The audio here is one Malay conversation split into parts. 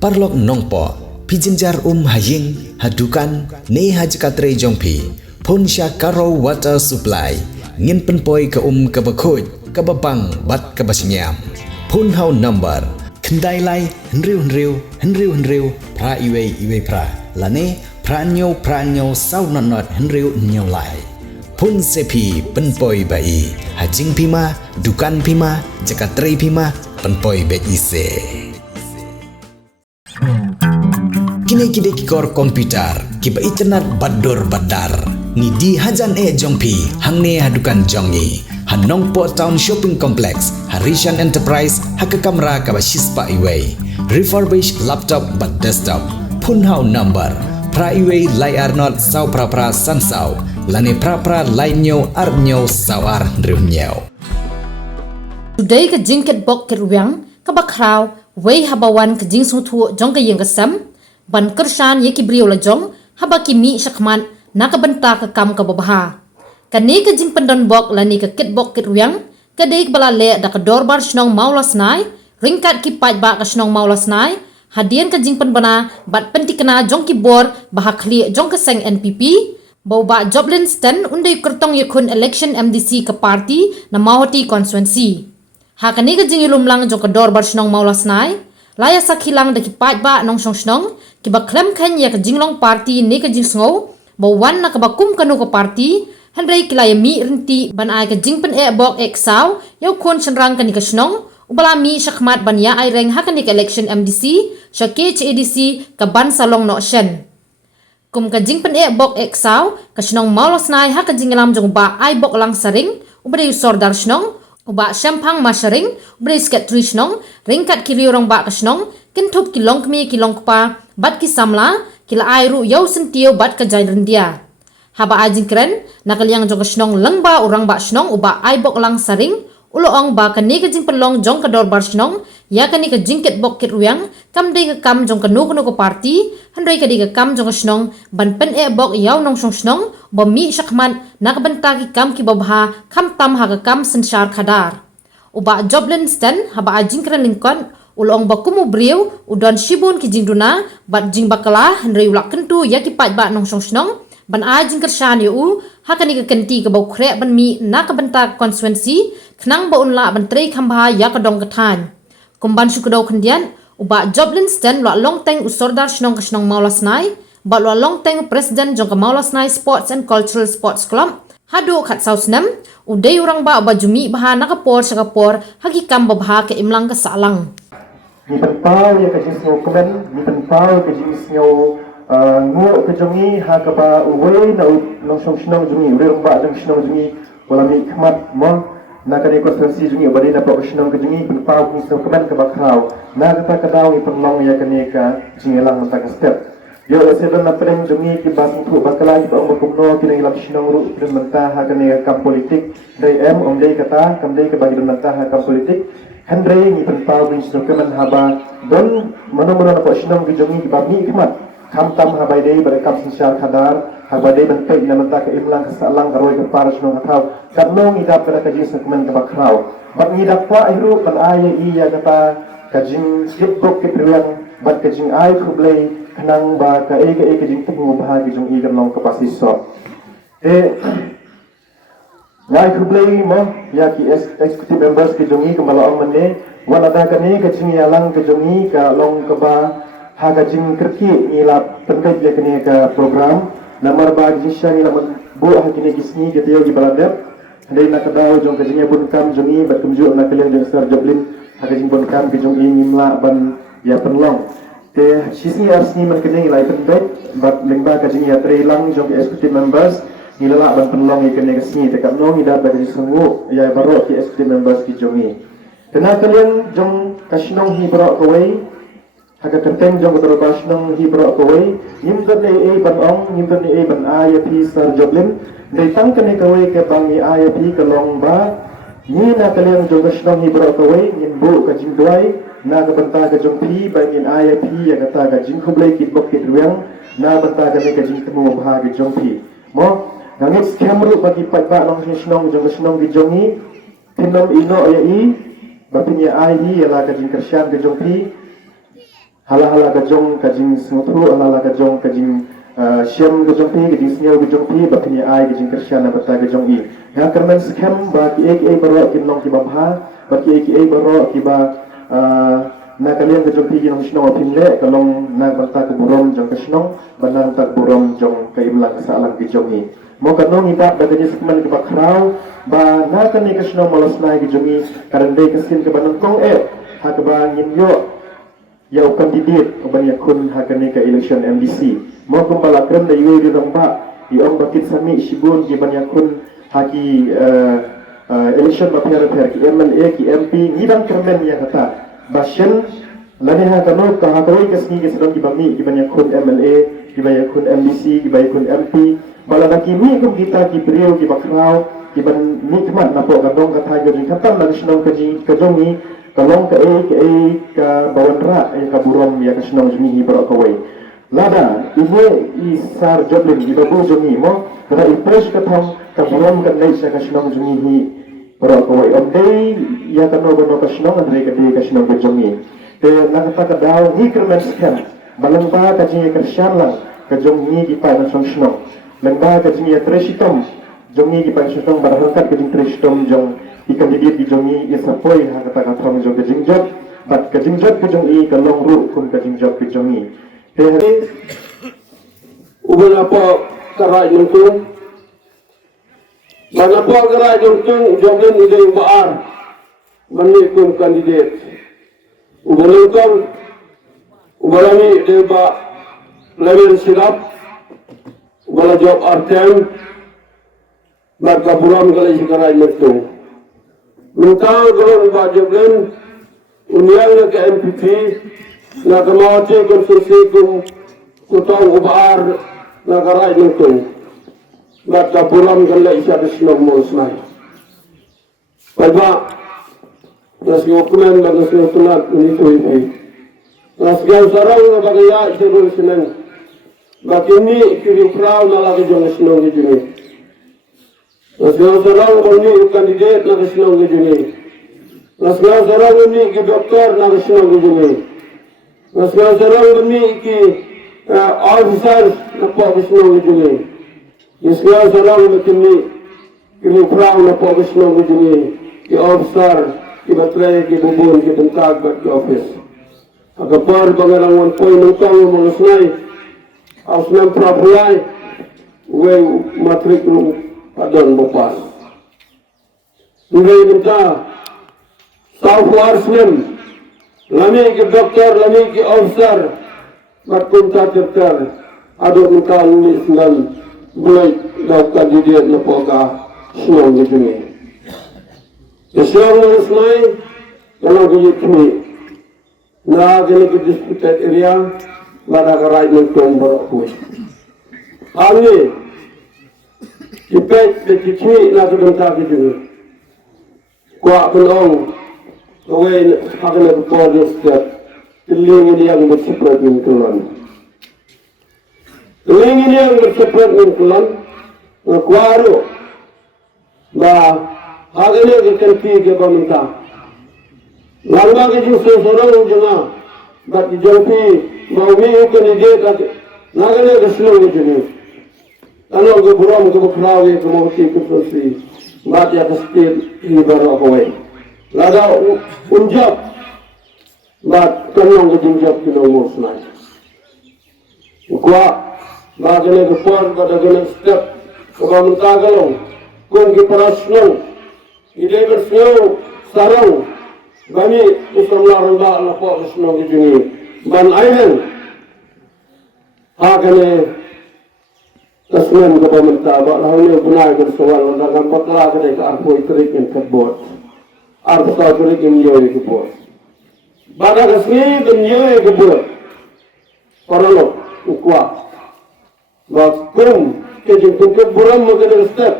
parlok nongpo pijinjar haying hadukan ne hajkatre jongpi pon sya karo water supply ngin penpoi ke kebakhoj kababang bat kabasnyam pon hau number kendai lai henriu pra iwe pra lane pranyo sau not henriu nyau lai pun sepi penpoi bai hajing pima dukan pima jakatre pima penpoi bet ise kini kikor komputer kiba internet badar ni di hajan jongpi hangne hadukan jongi Hanongpo Town Shopping Complex, Harishan Enterprise, Hakakamra Kabashispa Iway, refurbished laptop but desktop, Punhau number, Pra Iway Lai Arnot Sau Prapra Sansau, Lane Prapra Lainyo Arnyo Sawar Nriunyo. Today ka jingket bok keruyang, kabakraw, way habawan ka jing sungtu jong ka yengasam, ban kershan yeki brio la jong, habaki mi syakman, nakabenta ka kam kababaha. Kani ka jing pendon bok lani ka kit bok kit ruyang ka deik bala le da ka dorbar snong maulas nai ringkat ki paj ba ka snong maulas nai hadian ka jing penbana bat pentikna jong ki bor bah khli jong ka seng NPP bau ba Joblin Stan undai kertong yakun election MDC ka party na Mahoti constituency ha kani ka jing ilumlang jong ka dorbar snong maulas nai laya sakhilang da ki paj ba nong snong ki ba klem khan ya ka jinglong party ne ka jing sngo bau wan na ka ba kum kanu ka party Henry kilaya mi rinti ban ay ka jingpen bok eksaw yaw kon senrang kani ka snong ubala mi syakmat ban ya ay reng hakani ka election MDC syake CADC ka ban salong no shen kum ka jingpen bok eksaw ka snong maulos nai ha ka jingalam jong ba ay bok lang saring ubade sordar snong uba syampang masaring ubade sket tri snong ringkat kiliurang ba ka snong kintup kilong kmi kilong pa bat ki samla kila ay ru yaw sentio bat ka jay rindia haba ajing keren nakaliang jong snong lengba urang ba snong uba aibok lang saring uloong ba kani ka jing pelong jong ka dorbar snong ya kani ka jingket bok kit ruyang kam dei ka kam jong ka nu ko party handai ka dei ka kam jong snong ban pen bok yaw nong snong ba mi syakman nakabenta ki kam ki babha kam tam ha ka kam sensar khadar uba Joblin Stan haba ajing keren lingkon uloong ba kumu briu udon shibun ki jingduna bat jing bakala handai ulak kentu ya ki paj ba nong snong ban ajing kershan yu hakani ka kenti ka bau krek ban mi na ka benta constituency knang ba unla ban trei khamba ya ka dong kathan kumban sukdo khandian uba Joblin Stan lo long teng usordar snong ka snong maulas nai ba lo long teng president jong ka maulas nai sports and cultural sports club hadu khat sausnam udai urang ba jumi baha na ka por sa ka por hagi kam ba baha ka imlang ka salang ni penpau ya ka jisno komen ni penpau ka jisno ngu kejongi hakapa uwe na nong snong jungi urang ba dang snong jungi wala mi khmat mon na kani konstitusi jungi bani na pa snong kejongi penpau ni snong kemen ka bakrau na kata kadau i penlong ya kani ka jingelang ta ka step yo sedan na prem jungi ki bas thu bakala ki ba kumno ki nang lak snong ru menta ha kani kam politik dai dai kata kam dai ka bagi menta ha kam politik Henry ni penpau ni snong kemen haba don mano na pa snong kejongi ki ba mi khmat kam tam habai dei berekap sensar khadar habai dei bentai na menta ke imlang ke salang karoi ke paras no hathau kadno ngidap kana kajing sekmen ke bakrau bat ngidap pa iru pan aye iya kata kajing skipok ke priang bat kajing ai khublei khnang ba ka e kajing tingu bahagi jong i gamnong ke pasiso ngai khublei mo ya ki executive members ke jongi ke malaong mane wan ada kani kajing yalang ke jongi ka long ke ba haga jing kerki ila penkai dia kini ke program namar bag jisha ila bu hakini gisni gitu yogi baladep dai nak dau jong kajingnya bun kam jongi bat kumju nak kalian jong sar Joblin haga jing bun kam ke jong nimla ban ya penlong te sisi arsni man kini ila penkai bat lengba kajing ya trilang jong executive members nilala ban penlong ikene ke sini tekap no hidap bagi sungu ya baro ki executive members ki jongi kena kalian jong kasnong hi baro kawai haka kenteng jong betul pasnong hibro kawai nimdan ni ban ong nimdan ni ban IAP sar Joblin dai tang kene kawai ke bang IAP ke long ba ni na kalian jong kasnong hibro kawai nimbu ka jingduai na ka banta ka jong pi bangin IAP ya kata ka jing khublai kit bok kit ruang na banta ka ne ka jing temu bah ka jong pi mo ngit scam ru bagi pat ba long snong jong kasnong ki jongi tinom ino ya i bapinya ai hi ya la ka jing kersyan ka jong pi hala kajong kajing smutu hala kajong kajing siam kajong pi kajing sniau kajong pi bakni ai kajing kersiana bata kajong i ya kermen skam ba ki ek baro kin long ki babha ba ki ek baro ki ba na kalian kajong pi yang snow pinle kalong na bata ke burom jong kasnong banang tak burom jong ka imlang salang kajong i mo kanong iba dagani skman ke bakrau ba na kan ni kasnong malas na kajong i karandai kaskin ke banang kong ha ka ba nyinyo yau kandidat kebanyak kun hakane ka election MDC mau kembala krem da yui di tempat di om bakit sami shibun di banyak kun haki election bapir ki MLA ki MP ngidang kermen ya kata basyen lani ha kanu ka hakoi kasni ke sedang di bami di banyak kun MLA di banyak kun MDC di banyak kun MP bala kimi kum kita ki beliau ki bakrau ki ban nikmat napo kadong kata jadi kata nasional kaji kajongi kalong ka bawanra ka burom ya kasnong jumi bro kawai lada ini isar joblin di babu jumi mo kada ipres ka tham ka burom ka nei sa kasnong jumi bro kawai amdei ya kano bono kasnong andre ka de kasnong ka jumi te nakata ka daw ni kermen scam balangba ka jingi kersyan lang ka jumi di pa na song langba ka jingi tresitom jumi di pa song barangkat ka jingi tresitom jong ikandidat di jongi isapoi ha kata kata jong kajingjot bat kajingjot kajong i kalong ru kun kajingjot kajongi he uban apa karai nungtung mana apa karai nungtung jongin ide baar menikun kandidat uban nungtung ubalani ide ba level silap ubala job artem maka buram kali karai nungtung minta kalau bajagan uniang ke MPP na kamawati konstitusi kutang ubar na karai nungtung maka buram kali isa disnong mo snai pagba nasi okumen nasi tunat nito ipi nasi gam sarang na bagaya isa rin sinang bakini kiri prao na lagi jong sinong ijuni Nasgah sarang ini kandidat na kasinong gajuni. Nasgah sarang ini ki doktor na kasinong gajuni. Nasgah sarang ini ki officer na po kasinong gajuni. Nasgah sarang ini ki lupraw na po kasinong gajuni. Ki officer, ki batray, ki bubun, ki bentag, bat ki office. Agapar bangarang 1 point ng tao mga snay. Aus ng prapulay. Uwe matrikulong adon bopas. Nilai minta software slim, lami ke doktor, lami ke officer, matkunta doktor, adon minta ni senang mulai daw kandidat na poga senang di dunia. Senang na senai, kalau kejut kami, na kini ke disputed area, mada karai nungtung berokui. Kami Kipet de kicui na kedengta kejuni. Kuak penong, kawe akan ada kode setiap teling ini yang berseprat mintulan. Teling ini yang berseprat mintulan, kuaru, bah akan ada kerti ke pemerintah. Lama kejung seorang jengah, bat dijauhi mau miukan ide lagi, naga ada keseluruh kejuni. Kalau ke buram ke bakrawi ke mawati ke selesai mati atas stil ini baru kawai lada unjab bat kanong ke jinjab ke nomor senai kuat bagane ke por pada gana step ke bamenta galong kung ke parasnong ide bersnong sarang bani usam larang ba lapo bersnong ke jini ban aihan hakane Tasman ke pemerintah, bahawa ini benar bersoal dalam patlah kedai ke arpo iterik yang kebot, arpo iterik yang jauh kebot. Pada kesini dan jauh kebot, para lo ukuah, bakum kejengtung keburam mungkin step,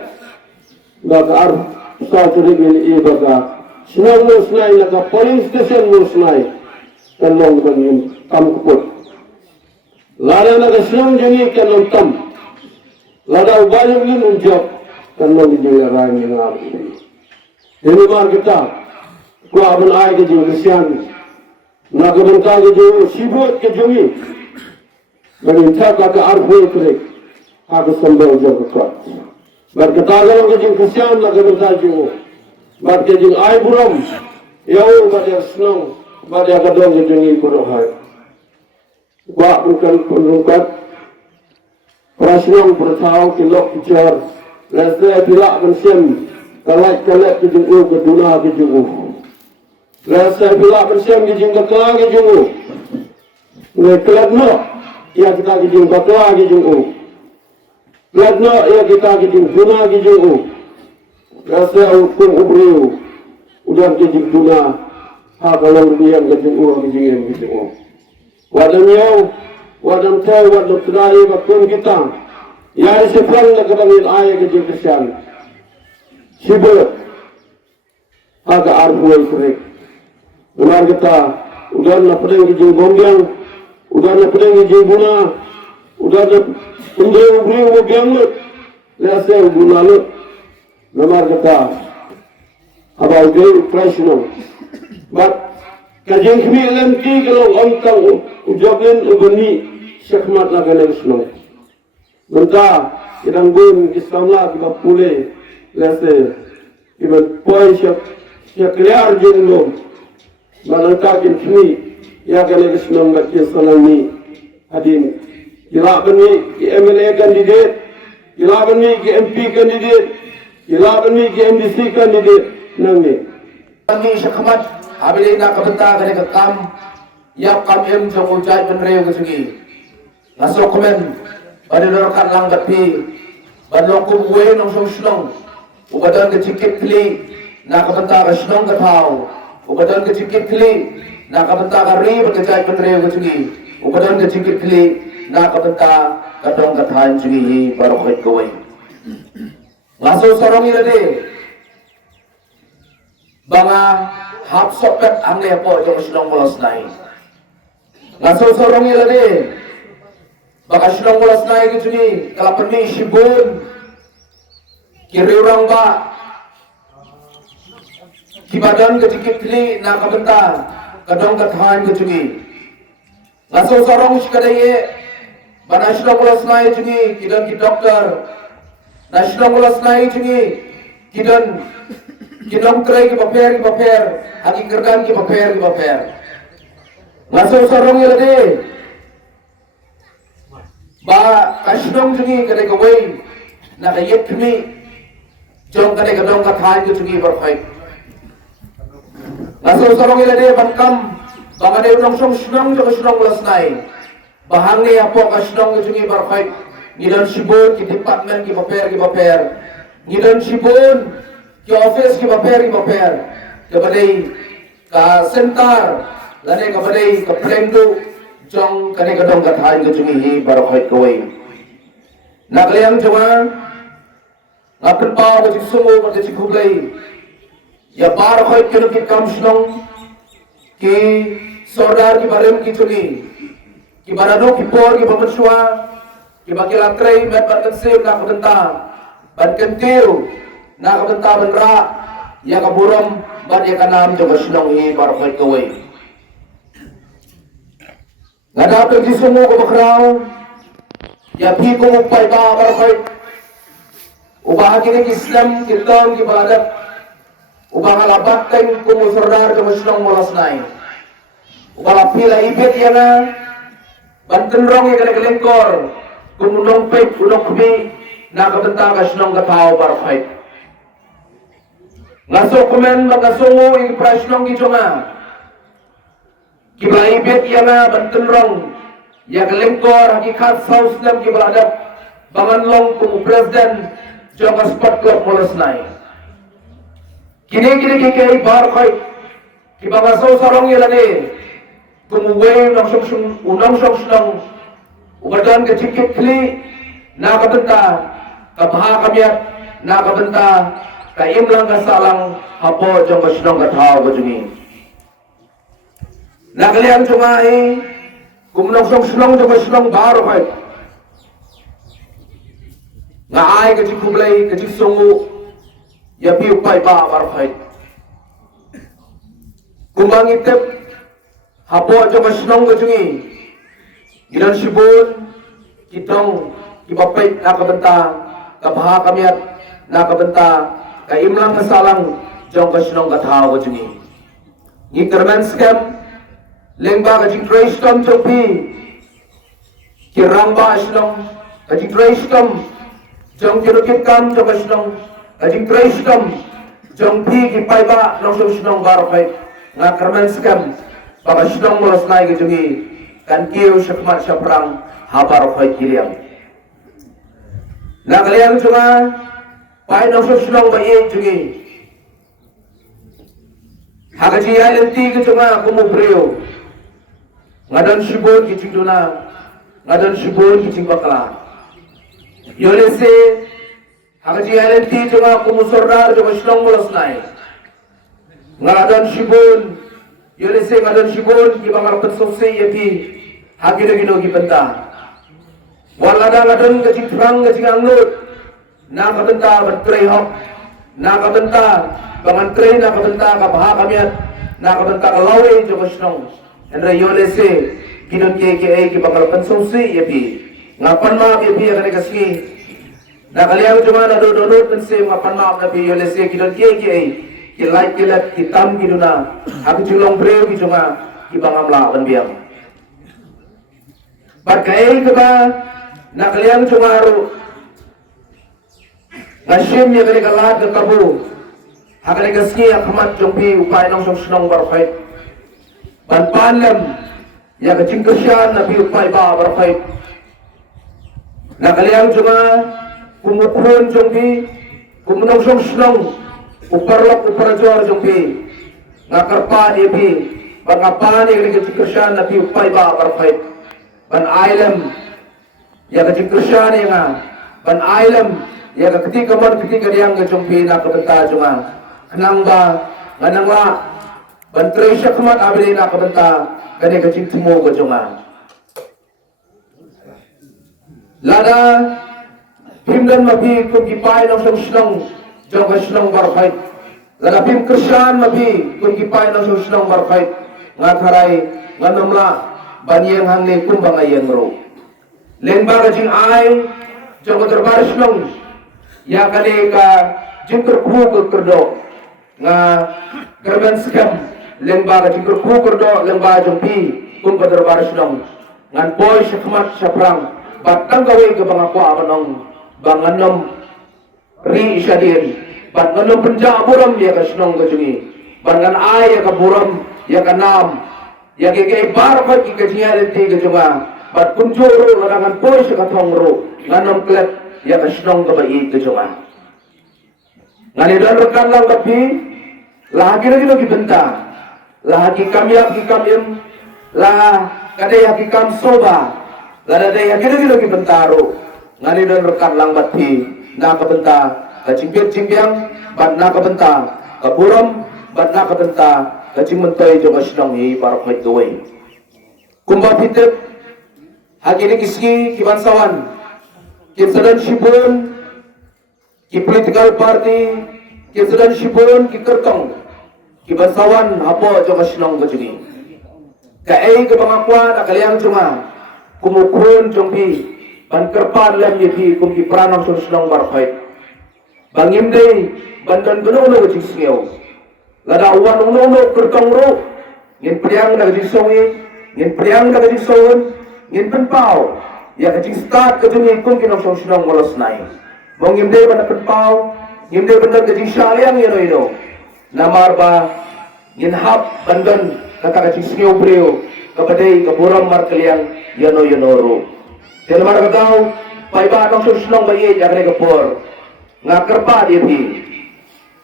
baga arpo iterik yang ibaga, senang musnai naga polling station musnai, dan long dengan kam kebot. Lalu naga senang jadi kalau tam. Lada banyak ni unjab kan lo dijadi orang yang ngaji. Ini mar kita, ku abang ay ke jengkesian, Nagabenta ke jo sibut ke jongi. Berita kata arfu klik. Aku sembel jaga kuat. Berkatakan ke jing kesian nagabenta jo. Berkata jing ai buram. Yau pada senang pada kadang ke jongi kurohai. Wak bukan penungkat. Prasenang pertau kilok kicar. Rasa pilak mensiam. Kalak ke jing ke duna ke jing Rasa bila bersiam ke jing bakla ke jing Kelak no, ia kita ke jing bakla ke jing Kelak no, ia kita ke jing duna ke jing Rasa hukum ubriu, udah ke jing duna, kalau dia ke jing ke jing Wadam yau, wadam tahu, wadam terakhir bakun kita. Ya sepelang nak ketangin ayah ke jing kesian. Sibuk, agak arbuai kerek. Benar kita, udah nak pedang ke jing bombiang, udah nak pedang ke jing buna, udah nak pendeng beliau bombiang lut, lesa buna lut. Benar kita, abang gay profesional. But kajing kami lenti kalau angkang ujablin ubani syakmat nak kena senang. Benda kita bun Islamlah kita pulih lesa, kita poin siap clear jing lom. Malangkakin kini ya kena senang baca salam ni hadin. Ilapan ni ke MLA candidate, ilapan ni ke MP candidate, ilapan ni ke MDC candidate nangi. Kami syakmat habis nak kebenta kena kekam, ya kami jom ujai penreu ke segi. Langsung komen pada dorkan langgat pi, berlokum gue nong senang, ubadan kecikit kli nak kebenta ke senang ke tahu. Ubadan kecikit kli nak kebenta kari berkecai penreu ke segi. Ubadan kecikit kli nak kebenta kadong katahan segi baru khid kowe. Langsung sorong ini tadi. Banga hap sopet angle po jong sedang bolos nai. Langsung sorong ini tadi. Banga sedang bolos nai ke segi kalau perni sibun kiri orang ba Kibadan kecikit kili nak kebenta kadang katahan ke segi. Langsung sorong sekadai bana sedang bolos nai segi kidan ki doktor. Nasional bolos nai segi kidan Kinong kray ki paper, hagi kergan ki paper. Langsung sorong yun lagi. Ba kasinong jungi kadai kaway nakayit kami jong kadai kadong katahan ko jungi barfay. Langsung sorong yun lagi bankam baka na yung sinong jong kasinong bolos nai. Bahang niya po kasinong ko jungi barfay. Ngidan sibun ki department ki paper. Ngidan sibun ki office ki paper kepadai ka center lane kepadai ka plendo jong kane kadong katahan ke jungi hi barokhait kawai nagliang jama ngapin pa ko jisumo ko jikublay ya barokhait kino ki kamshnong ki sordar ki barem ki jungi ki barado ki por ki bamanswa ki bakilatray met barkansim na kudenta bankentiu nak kebenta benra ya kaburam bad ya kanam jong sinong hi barokhait kawai ngada pergi semua ke bakrau ya pi ko upay ba barokhait ubah kini Islam kita ki baladat ubah ngalabat teng ko musardar jong sinong molas nai ubah lapila ibet yana banten rong ya kena kelengkor kumunong pek unong kbi nak kebenta ka sinong katao barokhait. Ngaso komen magasungo yung prasyong gijonga. Kibaibet yana bantenrong ya kelengkor hakikat saus lam kibaladap banganlong kumu presiden jong spot klub molos nai. Kini kikay barkay kibagaso sarong yalani kumuwe unang song ubadan kecikit kli nakabenta kabaha kamyat nakabenta kaim lang kasalang hapo jong kasinong katao ko jungi. Nakaliang jumai kumunong silong jong kasinong baro kay. Nga ay kajik kublay kajik sungu yapi upay ba baro kay. Kumangitip hapo jong ka sinong ka jungi gidan sibun kitong kibapay nakabenta kabaha kamiat nakabenta ka imlang kasalang jong ka sinong ka tao ka jungi ni kerman scam lengba ka jing trace kam jopi kirang ba sinong ka jing trace kam jong kirukit kam jong ka sinong ka jing trace kam jong pi ki pai ba nong sinong barokai nga kerman scam baka sinong mulas nai ka jungi kan kiyo syakmat syaprang habar khoi kiliang na kaliang cuma pai nong sinong ba ye jungi hagaji alenti ke cuma kumubreo ngadan sibon kicing duna ngadan sibon kicing bakla yolese hagaji alenti cuma kumusordar cuma sinong mulas nai ngadan sibon yolese ngadan sibon ki bangar pensose yati hagino gino ki benta walada ngadan kicing terang kicing anglut na kabenta bertrei hok na kabenta bangan train na kabenta ka baha kamiat na kabenta ka lawe jo kasnong andre yolese ginon ke ki bakal pensongsi yapi ngapan ma yapi akane kasni na kaliang cuma na dodot pense ngapan ma na pi yolese ginon ke ki like kilat kitam giduna aku julong breu ki cuma ki bangam la ban biang bagai ka ba na kaliang cuma ru ngasim ya kali kalat ke kabu hakale gaski akmat jompi upay nong sinong barfait ban panlem ya ka jingkasyan na bi upay ba barfait na kaliang cuma kumukron jompi kumunong sinong uparlok uparajor jompi ngakarpan ibi bangapan ya ka jingkasyan na bi upay ba barfait ban ailem ya ka jingkasyan ya ban ailem ya ka ketika yang ka jompi na kabenta cuma kenang ba nganang la bantrei syakmat abri na kabenta kani kacing temu ka jonga lada himdan mabi kum kipai nong sinong jong ka sinong barfait lada pim kersan mabi kum kipai nong sinong barfait ngatarai nganamla banyeng hangne kum bangayeng ro lengba kacing ai jong ka terbar sinong ya kali ka jingker ku kerdo nga kerban skam lengba ka jingker ku kerdo lengba jompi kum ka terbar sinong ngan boy syakmat syaprang batang gawe ke bangako abanong banganom ri isyadir banganom penja buram ya ka sinong ka jungi bangan ay ya ka buram ya ka nam ya ke bar pa ki ka jiare ti ka junga bat kunjoro larangan boy sa katongro nganom klet ya ka sinong ka bai ka junga ngani dan rekan lang tapi lagi benta lagi kamyam lah kadai hakikam soba lada dai lagi bentaro ngani dan rekan lang tapi na kabenta ka cingpiang ban na kabenta ka buram ban na kabenta ka cingmentoy jo ka sinong hi para khait gawai kumba pitep hakini kiski kibansawan kinsadan shibun ki political party ki sedan shibun ki kertong ki basawan hapo jo ka sinong ka jungi ka ai ka bangakwa na kaliang cuma kumukron jongpi ban kerpan lam yepi kum ki pranam sinong barfait bangim dei bandan gono ka jisngeu lada uwan uno kertong ro ngin priang na jisongi ngin priang na jisongon ngin penpau ya ka jing start ka jungi kum kinong sinong molos nai mong ngimde ba na penpau ngimde ba na kajing syaliang yano namar ba nginhap bandan kata kajing singaw breo kapaday kaburam markaliang yano ro dan mar kataw paiba nong susunong ba iya jakane kapor nga kerpa dihi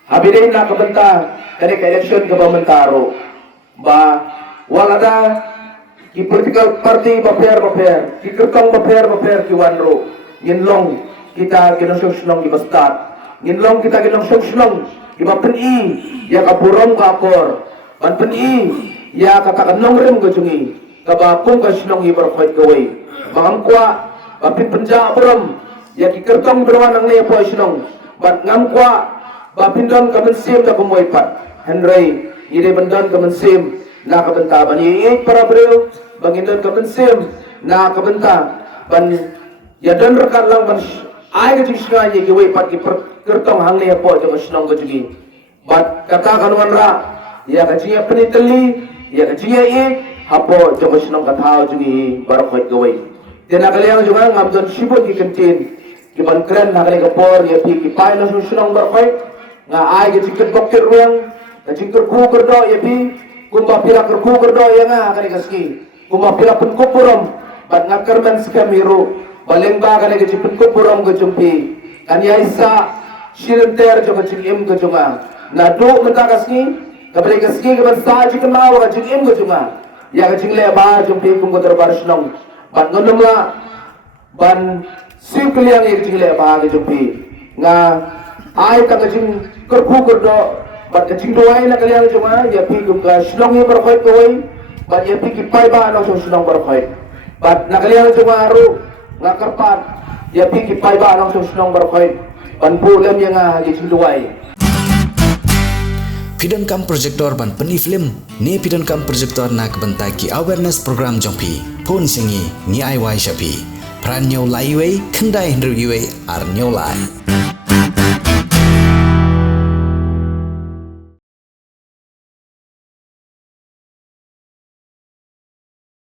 habiday na kabenta kani ka election ka bamentaro ba walada ki political party baper ki kertong baper ki wanro nginlong kita ginong di bastat nginlong kita ginong di bapeni ya kaburom ka akor banpeni ya katakanong rim ka jungi kabakong ka sinong ibarkwait gaway mangangkwa bapit penja buram ya kikertong berwan ang lepo sinong bat ngamkwa bapindon ka mensim ka kumoy pat henry ide bendan ka mensim na kabenta ban iik para breu bangindon kabensim na kabenta ban ya dan rekan lang ban ai ke jisna ye ke wei pat ki kertong hang ne po jo snong go jugi bat kata kanuan ra ya ka jinga peniteli ya ka jinga ik hapo jo snong ka thao jugi bar khoi go wei tena kaliang juga ngamjon sibut ki kentin ki ban kren na kali kapor ya pi ki pai na snong bar khoi nga ai ke jiket bokir ruang ka jingker ku kerdo ya pi kumba pila kerku kerdo ya nga kali kaski kumba pila pun kupurom bat ngakar men skamiru balengba kali ke jipun kupurom go jumpi kan ya isa shilenter jo ka jingim go junga na do menta kaski kabri kaski ke ban sa jikan ma ka jingim go junga ya ka jingle ba jumpi pun go terbar snong ban ngonum la ban sikliang ye jingle ba go jumpi nga ai ka jing kerku kerdo bat kecing doai na kalian cuma ya pi kum ka snong ye berkhoi koi bat ya pi ki pai ba no snong berkhoi bat na kalian cuma ru ngakarpat ya pi ki pai ba no snong berkhoi ban pulem yang nga kecing doai Pidon kam projector ban peni film ne pidon kam projector na kabenta ki awareness program jongpi pon singi ni ai wai shapi pran nyau lai wei kendai ndru yue ar nyau lai